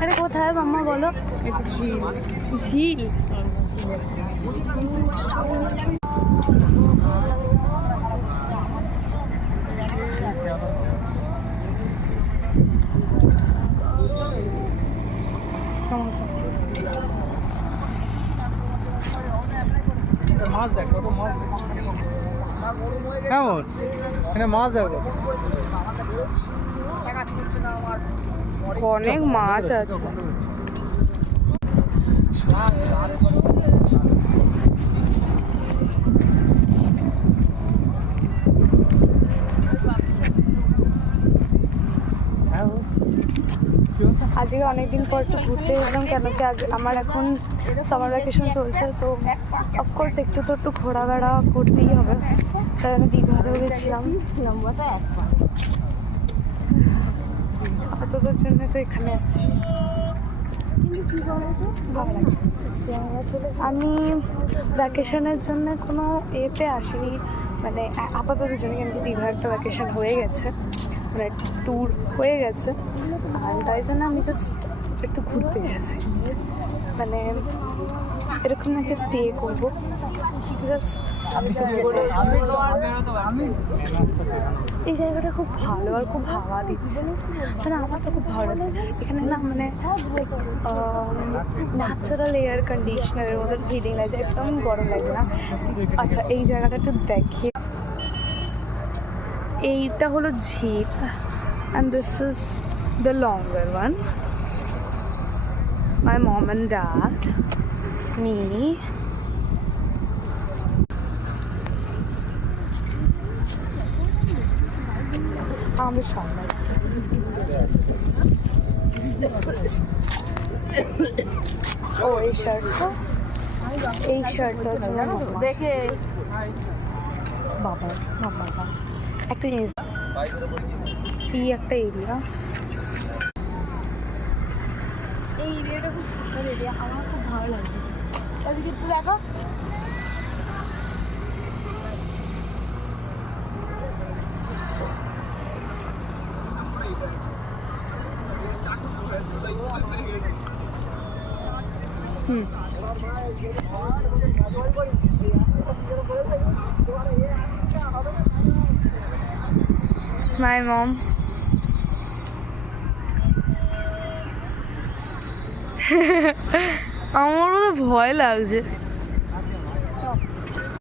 আরে কোথায় মাম্মা বলো? ঝিল। মাছ দেখ, কত মাছ কেমন এখানে মাছ দেখো, অনেক মাছ আছে। আজকে অনেকদিন পর একটু ঘুরতে এলাম, কেন কি আজ আমার এখন সামার ভ্যাকেশন চলছে, তো অফকোর্স একটু তো একটু ঘোরাফেরা করতেই হবে। তাই আমি দীঘাতেও গেছিলাম, আপাততর জন্য তো এখানে আছি। আমি ভ্যাকেশনের জন্য কোনো এতে আসিনি, মানে আপাতত জন্য, কিন্তু দীঘার একটা ভ্যাকেশন হয়ে গেছে, মানে ট্যুর হয়ে গেছে, আর তাই জন্য আমি জাস্ট একটু ঘুরতে গেছি, মানে এরকম একটা স্টে করবো জাস্ট। এই জায়গাটা খুব ভালো আর খুব হাওয়া দিচ্ছে, মানে আমার তো খুব ভালো লাগছে এখানে না, মানে ন্যাচারাল এয়ার কন্ডিশনারের মতন ফিলিং লাগছে, একদম গরম লাগছে না। আচ্ছা এই জায়গাটা একটু দেখি, এইটা হলো ঝিল, and this is the longer one. My mom and dad, me. আমি সামনে ও এই শার্টটা দেখে বাবা একটা জিনিস, এই একটা এরিয়া, এই এরিয়াটা খুব সুন্দর এরিয়া, আমার খুব ভালো লাগছে। এদিকে একটু দেখো, My mom. আমার তো ভয় লাগছে।